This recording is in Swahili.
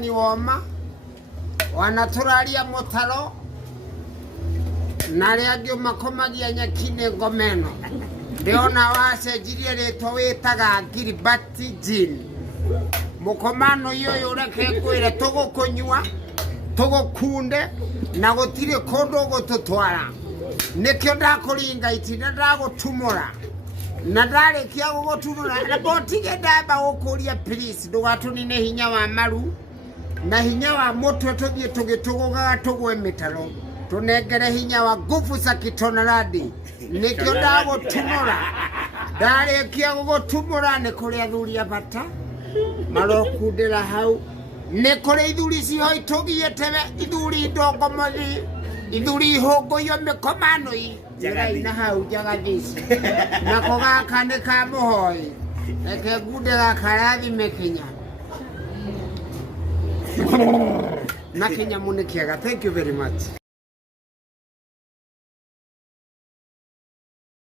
Ni woma wanaturaria mutaro na ria ngi makomagia nyakine ngomeno ndiona wacenjirie ritwa witaga Gilbert Jean mukomano iyo ureke kwire tugukunywa tugukunde na gutire kundu gututwara nikyo ndakuringa itinda ndagutumura na ndarikia gugutumura na botige ndamba gukuria please ndugatunine hinya wa maru na hinya wa mutwe tuthie tugitugugaga tugwe mitaro tunengere hinya wa nguvu za kitonaradi nikyo ndagutumura ndarikia gugutumura ni kuria thuri abata marokundira hau ni kuri ithuri cio itugietebe ithuri ndongomothi ithuri ihunguyo mikomano njirai na hau jagathisi nako gaka ni ka muhoi reke ngunde gaka rathime kinya na Kenya munikiaga. Thank you very much.